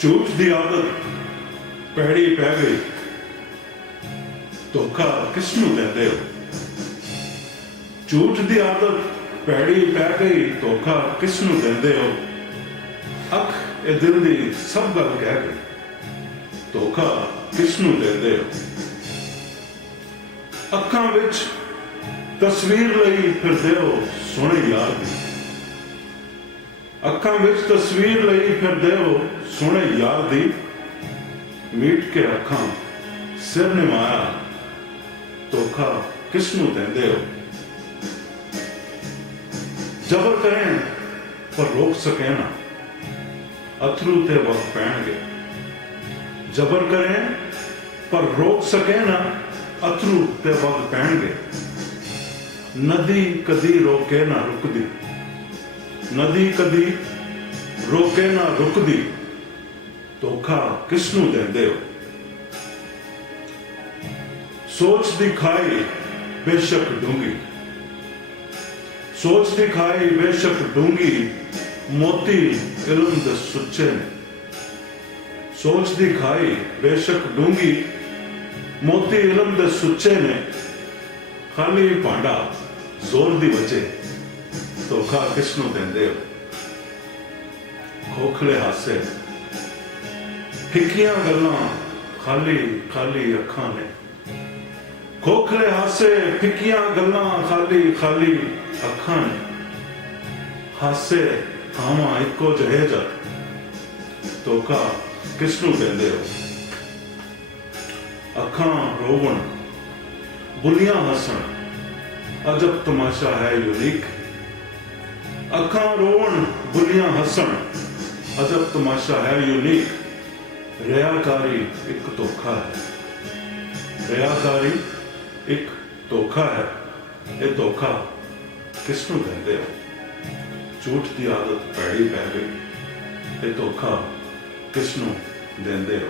ਝੂਠ ਦੀ ਆਦਤ ਪੈੜੀ ਪੈ ਗਈ, ਧੋਖਾ ਕਿਸ ਨੂੰ ਦਿੰਦੇ ਹੋ? ਝੂਠ ਦੀ ਆਦਤ ਪੈੜੀ ਪੈ ਗਈ, ਧੋਖਾ ਕਿਸ ਨੂੰ ਦਿੰਦੇ ਹੋ? ਅੱਖ ਇਹ ਦਿਲ ਦੀ ਸਭ ਗੱਲ ਕਹਿ ਗਈ, ਧੋਖਾ ਕਿਸ ਨੂੰ ਦਿੰਦੇ ਹੋ? ਅੱਖਾਂ ਵਿੱਚ ਤਸਵੀਰ ਲਈ ਫਿਰਦੇ ਹੋ ਸੋਹਣੇ ਯਾਰ ਦੀ, ਅੱਖਾਂ ਵਿੱਚ ਤਸਵੀਰ ਲਈ ਫਿਰਦੇ ਹੋ ਸੋਹਣੇ ਯਾਰ ਦੀ, ਮੀਟ ਕੇ ਅੱਖਾਂ ਸਿਰ ਨਿਵਾਇਆ, ਧੋਖਾ ਕਿਸ ਨੂੰ ਦਿੰਦੇ ਹੋ? ਜ਼ਬਰ ਕਰੇ ਪਰ ਰੋਕ ਸਕੇ ਨਾ, ਅਥਰੂ ਤੇ ਵਕਤ ਪੈਣਗੇ। ਜ਼ਬਰ ਕਰੇ ਪਰ ਰੋਕ ਸਕੇ ਨਾ, ਅਥਰੂ ਤੇ ਵਕਤ ਪੈਣਗੇ। ਨਦੀ ਕਦੀ ਰੋਕੇ ਨਾ ਰੁਕਦੀ, ਨਦੀ ਕਦੀ ਰੋਕੇ ਨਾ ਰੁਕਦੀ, ਧੋਖਾ ਕਿਸ ਨੂੰ ਦਿੰਦੇ ਹੋ? ਸੋਚ ਦੀ ਖਾਈ ਬੇਸ਼ੱਕ ਡੂੰਗੀ, ਸੋਚ ਦੀ ਖਾਈ ਬੇਸ਼ੱਕ ਡੂੰਗੀ, ਮੋਤੀ ਇਲਮ ਦੇ ਸੁੱਚੇ ਨੇ। ਸੋਚ ਦੀ ਖਾਈ ਬੇਸ਼ੱਕ ਡੂੰਗੀ, ਮੋਤੀ ਇਲਮ ਦੇ ਸੁੱਚੇ ਨੇ। ਖਾਲੀ ਭਾਂਡਾ ਜ਼ੋਰ ਦੀ ਵਜੇ, ਧੋਖਾ ਕਿਸ ਨੂੰ ਦਿੰਦੇ ਹੋ? ਖੋਖਲੇ ਹਾਸੇ ਫਿੱਕੀਆਂ ਗੱਲਾਂ, ਖਾਲੀ ਖਾਲੀ ਅੱਖਾਂ ਨੇ। ਖੋਖਲੇ ਹਾਸੇ ਫਿੱਕੀਆਂ ਗੱਲਾਂ, ਖਾਲੀ ਖਾਲੀ ਅੱਖਾਂ ਨੇ। ਹਾਸੇ ਹਾਵਾਂ ਇੱਕੋ ਜਿਹੇ ਜਦ, ਧੋਖਾ ਕਿਸ ਨੂੰ ਦਿੰਦੇ ਹੋ? ਅੱਖਾਂ ਰੋਵਣ ਬੁੱਲੀਆਂ ਹੱਸਣ, ਅਜਬ ਤਮਾਸ਼ਾ ਹੈ ਯੂਨੀਕ। ਅੱਖਾਂ ਰੋਵਣ ਬੁੱਲੀਆਂ ਹੱਸਣ, ਅਜਬ ਤਮਾਸ਼ਾ ਹੈ ਯੂਨੀਕ। ਰਿਆਕਾਰੀ ਇੱਕ ਧੋਖਾ ਹੈ, ਰਿਆਕਾਰੀ ਇੱਕ ਧੋਖਾ ਹੈ। ਇਹ ਧੋਖਾ ਕਿਸ ਨੂੰ ਦਿੰਦੇ ਹੋ? ਝੂਠ ਦੀ ਆਦਤ ਪੈੜੀ ਪੈ ਗਈ, ਇਹ ਧੋਖਾ ਕਿਸ ਨੂੰ ਦਿੰਦੇ ਹੋ?